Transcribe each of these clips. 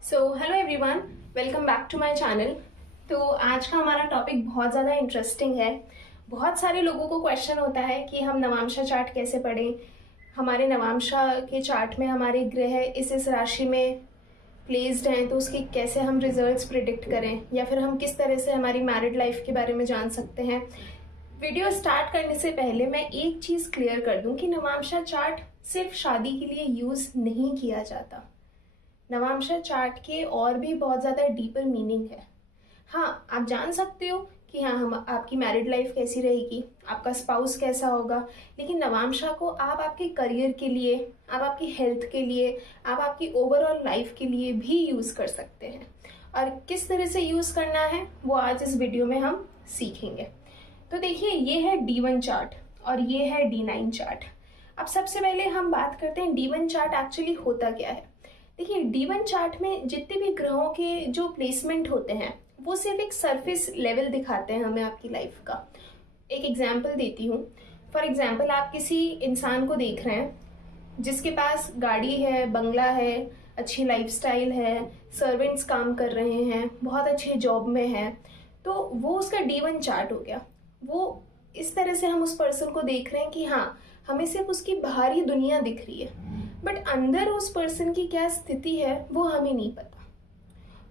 Hello everyone, welcome back to my channel. तो आज का हमारा टॉपिक बहुत ज़्यादा इंटरेस्टिंग है। बहुत सारे लोगों को क्वेश्चन होता है कि हम नवांशा चार्ट कैसे पढ़ें, हमारे नवांशा के चार्ट में हमारे ग्रह इस राशि में प्लेस्ड हैं तो उसकी कैसे हम रिजल्ट्स प्रिडिक्ट करें, या फिर हम किस तरह से हमारी मैरिड लाइफ के बारे में जान सकते हैं। वीडियो स्टार्ट करने से पहले मैं एक चीज़ क्लियर कर दूं कि नवांशा चार्ट सिर्फ शादी के लिए यूज़ नहीं किया जाता। नवांशा चार्ट के और भी बहुत ज़्यादा डीपर मीनिंग है। हाँ, आप जान सकते हो कि हाँ, हम आपकी मैरिड लाइफ कैसी रहेगी, आपका स्पाउस कैसा होगा, लेकिन नवांशा को आप आपके करियर के लिए, आप आपकी हेल्थ के लिए, आप आपकी ओवरऑल लाइफ के लिए भी यूज़ कर सकते हैं। और किस तरह से यूज़ करना है वो आज इस वीडियो में हम सीखेंगे। तो देखिए, ये है D1 चार्ट और ये है D9 चार्ट। अब सबसे पहले हम बात करते हैं D1 चार्ट एक्चुअली होता क्या है। देखिए, D1 चार्ट में जितने भी ग्रहों के जो प्लेसमेंट होते हैं वो सिर्फ एक सरफेस लेवल दिखाते हैं हमें आपकी लाइफ का। एक एग्जांपल देती हूँ। फॉर एग्जांपल, आप किसी इंसान को देख रहे हैं जिसके पास गाड़ी है, बंगला है, अच्छी लाइफस्टाइल है, सर्वेंट्स काम कर रहे हैं, बहुत अच्छे जॉब में है, तो वो उसका D1 चार्ट हो गया। वो इस तरह से हम उस पर्सन को देख रहे हैं कि हाँ, हमें सिर्फ उसकी बाहरी दुनिया दिख रही है, बट अंदर उस पर्सन की क्या स्थिति है वो हमें नहीं पता।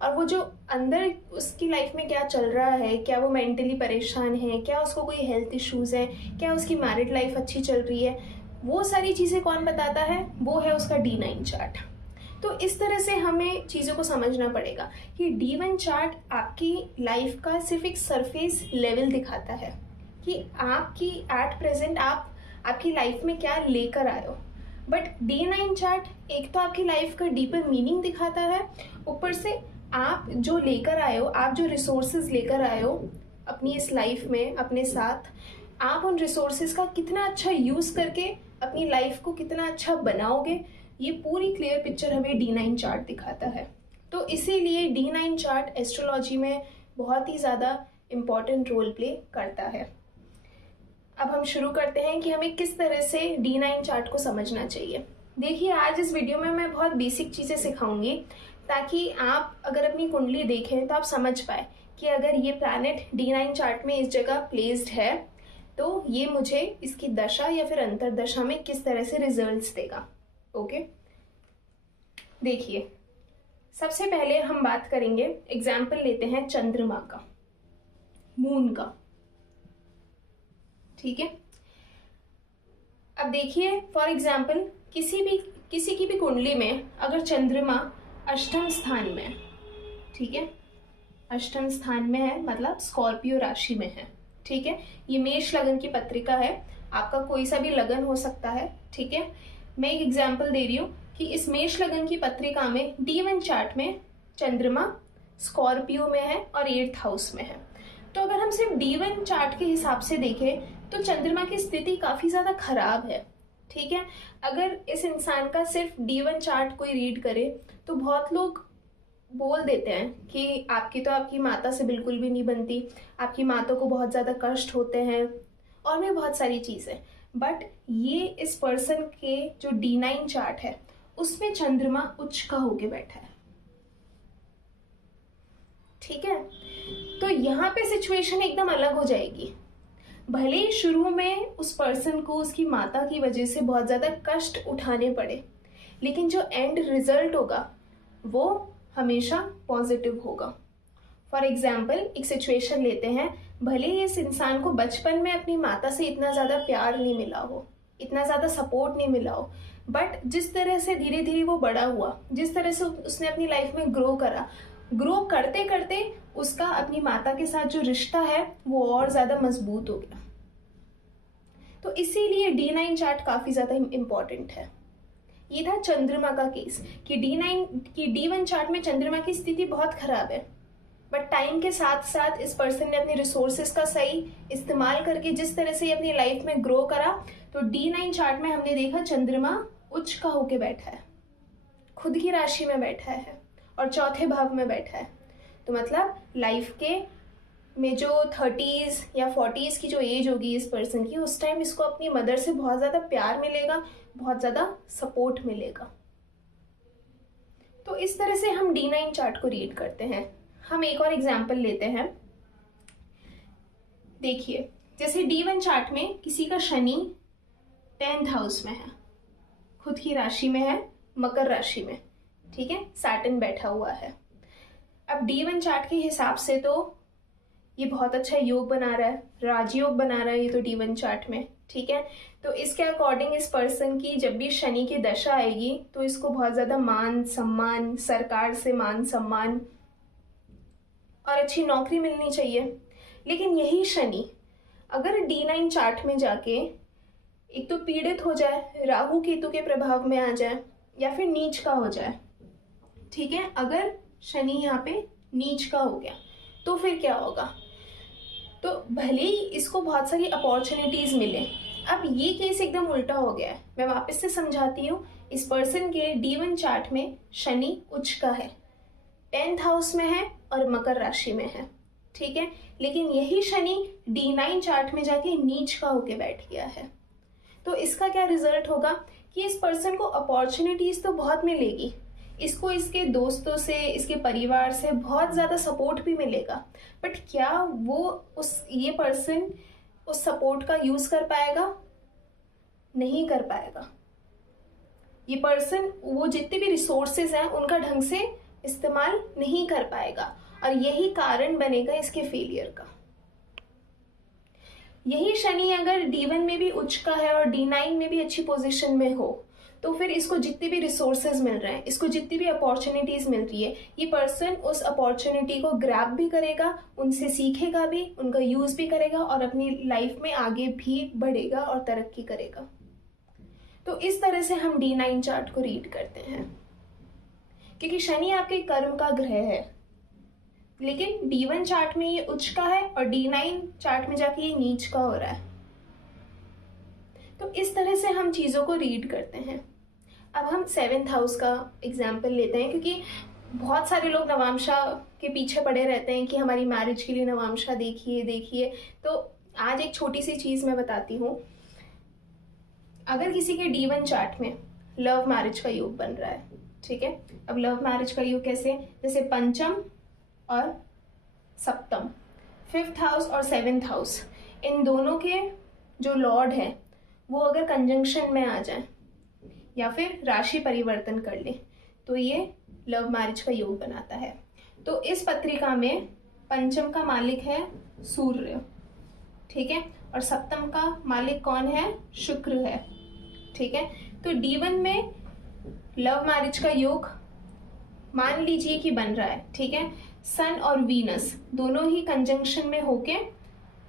और वो जो अंदर उसकी लाइफ में क्या चल रहा है, क्या वो मेंटली परेशान है, क्या उसको कोई हेल्थ इश्यूज है, क्या उसकी मैरिड लाइफ अच्छी चल रही है, वो सारी चीज़ें कौन बताता है? वो है उसका D9 चार्ट। तो इस तरह से हमें चीज़ों को समझना पड़ेगा कि D1 चार्ट आपकी लाइफ का सिर्फ एक सरफेस लेवल दिखाता है कि आपकी एट प्रेजेंट आप आपकी लाइफ में क्या लेकर आए हो। बट D9 चार्ट एक तो आपकी लाइफ का डीपर मीनिंग दिखाता है, ऊपर से आप जो लेकर आए हो, आप जो रिसोर्सेज लेकर आए हो अपनी इस लाइफ में अपने साथ, आप उन रिसोर्सेज का कितना अच्छा यूज़ करके अपनी लाइफ को कितना अच्छा बनाओगे, ये पूरी क्लियर पिक्चर हमें D9 चार्ट दिखाता है। तो इसीलिए D9 चार्ट एस्ट्रोलॉजी में बहुत ही ज़्यादा इम्पॉर्टेंट रोल प्ले करता है। अब हम शुरू करते हैं कि हमें किस तरह से D9 चार्ट को समझना चाहिए। देखिए, आज इस वीडियो में मैं बहुत बेसिक चीज़ें सिखाऊंगी ताकि आप अगर अपनी कुंडली देखें तो आप समझ पाए कि अगर ये प्लैनेट D9 चार्ट में इस जगह प्लेस्ड है तो ये मुझे इसकी दशा या फिर अंतरदशा में किस तरह से रिजल्ट्स देगा। ओके, देखिए, सबसे पहले हम बात करेंगे, एग्जाम्पल लेते हैं चंद्रमा का, मून का। ठीक है, अब देखिए, फॉर एग्जाम्पल किसी की भी कुंडली में अगर चंद्रमा अष्टम स्थान में है, ठीक है, अष्टम स्थान में है मतलब स्कॉर्पियो राशि में है, ठीक है, ये मेष लगन की पत्रिका है, आपका कोई सा भी लगन हो सकता है, ठीक है। मैं एक एग्जाम्पल दे रही हूँ कि इस मेष लगन की पत्रिका में D1 चार्ट में चंद्रमा स्कॉर्पियो में है और 8th हाउस में है। तो अगर हम सिर्फ D1 चार्ट के हिसाब से देखें तो चंद्रमा की स्थिति काफी ज्यादा खराब है, ठीक है। अगर इस इंसान का सिर्फ D1 चार्ट कोई रीड करे तो बहुत लोग बोल देते हैं कि आपकी माता से बिल्कुल भी नहीं बनती, आपकी माता को बहुत ज्यादा कष्ट होते हैं, और भी बहुत सारी चीजें। बट ये इस पर्सन के जो D9 चार्ट है उसमें चंद्रमा उच्च का होके बैठा है, ठीक है। तो यहाँ पे सिचुएशन एकदम अलग हो जाएगी। भले ही शुरू में उस पर्सन को उसकी माता की वजह से बहुत ज्यादा कष्ट उठाने पड़े, लेकिन जो एंड रिजल्ट होगा वो हमेशा पॉजिटिव होगा। फॉर एग्जाम्पल, एक सिचुएशन लेते हैं, भले ही इस इंसान को बचपन में अपनी माता से इतना ज्यादा प्यार नहीं मिला हो, इतना ज्यादा सपोर्ट नहीं मिला हो, बट जिस तरह से धीरे धीरे वो बड़ा हुआ, जिस तरह से उसने अपनी लाइफ में ग्रो करा, ग्रो करते करते उसका अपनी माता के साथ जो रिश्ता है वो और ज्यादा मजबूत हो गया। तो इसीलिए D9 चार्ट काफी ज्यादा इंपॉर्टेंट है। ये था चंद्रमा का केस कि D1 चार्ट में चंद्रमा की स्थिति बहुत खराब है, बट टाइम के साथ साथ इस पर्सन ने अपने रिसोर्सेस का सही इस्तेमाल करके जिस तरह से अपनी लाइफ में ग्रो करा, तो D9 चार्ट में हमने देखा चंद्रमा उच्च का होके बैठा है, खुद की राशि में बैठा है और चौथे भाव में बैठा है। तो मतलब लाइफ के में जो 30s या 40s की जो एज होगी इस पर्सन की, उस टाइम इसको अपनी मदर से बहुत ज़्यादा प्यार मिलेगा, बहुत ज़्यादा सपोर्ट मिलेगा। तो इस तरह से हम D9 चार्ट को रीड करते हैं। हम एक और एग्जाम्पल लेते हैं। देखिए, जैसे D1 चार्ट में किसी का शनि 10th हाउस में है, खुद की राशि में है, मकर राशि में, ठीक है, सैटर्न बैठा हुआ है। अब D1 चार्ट के हिसाब से तो ये बहुत अच्छा योग बना रहा है, राजयोग बना रहा है ये तो D1 चार्ट में, ठीक है। तो इसके अकॉर्डिंग इस पर्सन की जब भी शनि की दशा आएगी तो इसको बहुत ज़्यादा मान सम्मान, सरकार से मान सम्मान और अच्छी नौकरी मिलनी चाहिए। लेकिन यही शनि अगर D9 चार्ट में जाके एक तो पीड़ित हो जाए, राहु केतु के प्रभाव में आ जाए, या फिर नीच का हो जाए, ठीक है, अगर शनि यहाँ पे नीच का हो गया तो फिर क्या होगा? तो भले ही इसको बहुत सारी अपॉर्चुनिटीज मिले, अब ये केस एकदम उल्टा हो गया है। मैं वापस से समझाती हूँ। इस पर्सन के D1 चार्ट में शनि उच्च का है, 10th हाउस में है और मकर राशि में है, ठीक है। लेकिन यही शनि D9 चार्ट में जाके नीच का होके बैठ गया है। तो इसका क्या रिजल्ट होगा कि इस पर्सन को अपॉर्चुनिटीज तो बहुत मिलेगी, इसको इसके दोस्तों से, इसके परिवार से बहुत ज़्यादा सपोर्ट भी मिलेगा, बट क्या वो ये पर्सन उस सपोर्ट का यूज कर पाएगा? नहीं कर पाएगा। ये पर्सन वो जितने भी रिसोर्सेज हैं उनका ढंग से इस्तेमाल नहीं कर पाएगा और यही कारण बनेगा इसके फेलियर का। यही शनि अगर D1 में भी उच्च का है और D9 में भी अच्छी पोजीशन में हो तो फिर इसको जितने भी रिसोर्सेज मिल रहे हैं, इसको जितनी भी अपॉर्चुनिटीज मिल रही है, ये पर्सन उस अपॉर्चुनिटी को ग्रैब भी करेगा, उनसे सीखेगा भी, उनका यूज भी करेगा और अपनी लाइफ में आगे भी बढ़ेगा और तरक्की करेगा। तो इस तरह से हम D9 चार्ट को रीड करते हैं, क्योंकि शनि आपके कर्म का ग्रह है, लेकिन D1 चार्ट में ये उच्च का है और D9 चार्ट में जाके ये नीच का हो रहा है। तो इस तरह से हम चीज़ों को रीड करते हैं। अब हम 7th हाउस का एग्जाम्पल लेते हैं, क्योंकि बहुत सारे लोग नवामशा के पीछे पड़े रहते हैं कि हमारी मैरिज के लिए नवामशा देखिए देखिए। तो आज एक छोटी सी चीज़ मैं बताती हूँ। अगर किसी के D1 चार्ट में लव मैरिज का योग बन रहा है, ठीक है। अब लव मैरिज का योग कैसे? जैसे पंचम और सप्तम, 5th हाउस और 7th हाउस, इन दोनों के जो लॉर्ड है वो अगर कंजंक्शन में आ जाए या फिर राशि परिवर्तन कर ले तो ये लव मैरिज का योग बनाता है। तो इस पत्रिका में पंचम का मालिक है सूर्य, ठीक है, और सप्तम का मालिक कौन है? शुक्र है, ठीक है। तो D1 में लव मैरिज का योग मान लीजिए कि बन रहा है, ठीक है। सन और वीनस दोनों ही कंजंक्शन में होके,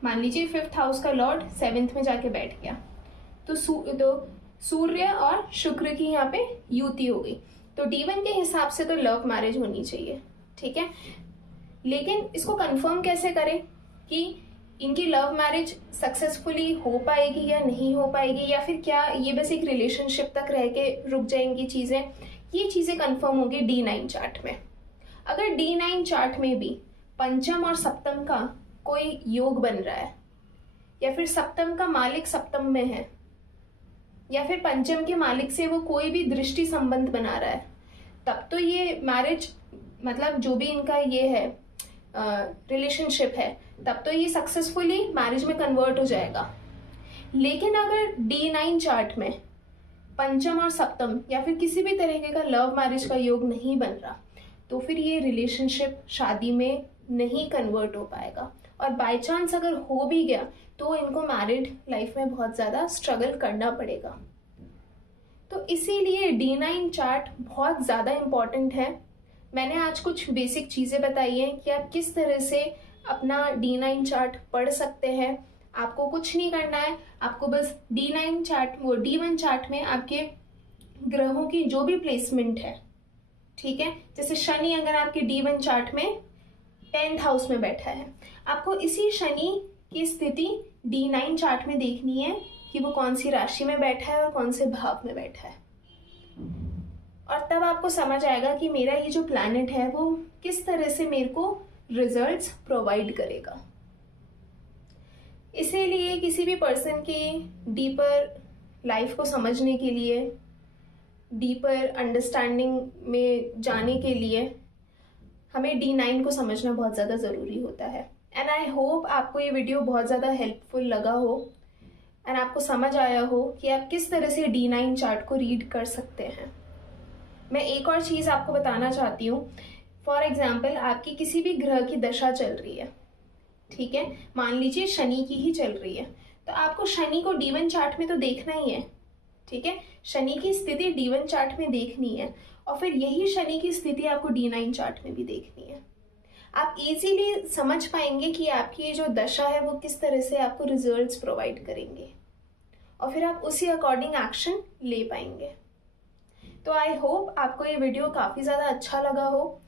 मान लीजिए 5th हाउस का लॉर्ड 7th में जाके बैठ गया, तो सूर्य और शुक्र की यहाँ पे युति हो गई। तो D1 के हिसाब से तो लव मैरिज होनी चाहिए, ठीक है। लेकिन इसको कंफर्म कैसे करें कि इनकी लव मैरिज सक्सेसफुली हो पाएगी या नहीं हो पाएगी, या फिर क्या ये बस एक रिलेशनशिप तक रह के रुक जाएंगी चीज़ें? ये चीज़ें कंफर्म होगी D9 चार्ट में। अगर D9 चार्ट में भी पंचम और सप्तम का कोई योग बन रहा है, या फिर सप्तम का मालिक सप्तम में है, या फिर पंचम के मालिक से वो कोई भी दृष्टि संबंध बना रहा है, तब तो ये मैरिज, मतलब जो भी इनका ये है रिलेशनशिप है, तब तो ये सक्सेसफुली मैरिज में कन्वर्ट हो जाएगा। लेकिन अगर D9 चार्ट में पंचम और सप्तम या फिर किसी भी तरीके का लव मैरिज का योग नहीं बन रहा, तो फिर ये रिलेशनशिप शादी में नहीं कन्वर्ट हो पाएगा, और बाय चांस अगर हो भी गया तो इनको मैरिड लाइफ में बहुत ज़्यादा स्ट्रगल करना पड़ेगा। तो इसीलिए D9 चार्ट बहुत ज़्यादा इम्पॉर्टेंट है। मैंने आज कुछ बेसिक चीज़ें बताई हैं कि आप किस तरह से अपना D9 चार्ट पढ़ सकते हैं। आपको कुछ नहीं करना है, आपको बस D9 चार्ट, वो D1 चार्ट में आपके ग्रहों की जो भी प्लेसमेंट है, ठीक है, जैसे शनि अगर आपके D1 चार्ट में 10th हाउस में बैठा है, आपको इसी शनि की स्थिति D9 चार्ट में देखनी है कि वो कौन सी राशि में बैठा है और कौन से भाव में बैठा है, और तब आपको समझ आएगा कि मेरा ये जो प्लैनेट है वो किस तरह से मेरे को रिजल्ट्स प्रोवाइड करेगा। इसीलिए किसी भी पर्सन की डीपर लाइफ को समझने के लिए डीपर अंडरस्टैंडिंग में जाने के लिए हमें D9 को समझना बहुत ज़्यादा ज़रूरी होता है। एंड आई होप आपको ये वीडियो बहुत ज़्यादा हेल्पफुल लगा हो एंड आपको समझ आया हो कि आप किस तरह से D9 चार्ट को रीड कर सकते हैं। मैं एक और चीज़ आपको बताना चाहती हूँ। फॉर एग्जाम्पल, आपकी किसी भी ग्रह की दशा चल रही है, ठीक है, मान लीजिए शनि की ही चल रही है, तो आपको शनि को D1 चार्ट में तो देखना ही है, ठीक है, शनि की स्थिति D1 चार्ट में देखनी है और फिर यही शनि की स्थिति आपको D9 चार्ट में भी देखनी है। आप इजीली समझ पाएंगे कि आपकी जो दशा है वो किस तरह से आपको रिजल्ट्स प्रोवाइड करेंगे और फिर आप उसी अकॉर्डिंग एक्शन ले पाएंगे। तो आई होप आपको ये वीडियो काफ़ी ज़्यादा अच्छा लगा हो।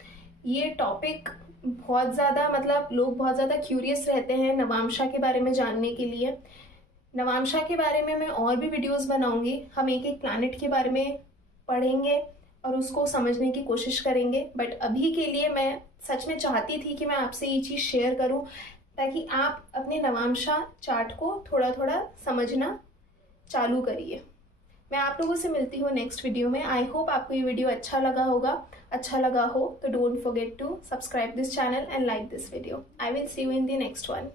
ये टॉपिक बहुत ज़्यादा, मतलब लोग बहुत ज़्यादा क्यूरियस रहते हैं नवांशा के बारे में जानने के लिए। नवांशा के बारे में मैं और भी वीडियोस बनाऊंगी। हम एक एक प्लैनेट के बारे में पढ़ेंगे और उसको समझने की कोशिश करेंगे। बट अभी के लिए मैं सच में चाहती थी कि मैं आपसे ये चीज़ शेयर करूं ताकि आप अपने नवांशा चार्ट को थोड़ा थोड़ा समझना चालू करिए। मैं आप लोगों से मिलती हूँ नेक्स्ट वीडियो में। आई होप आपको ये वीडियो अच्छा लगा होगा। अच्छा लगा हो तो don't forget to subscribe this channel and like this video. I will see you in the next one.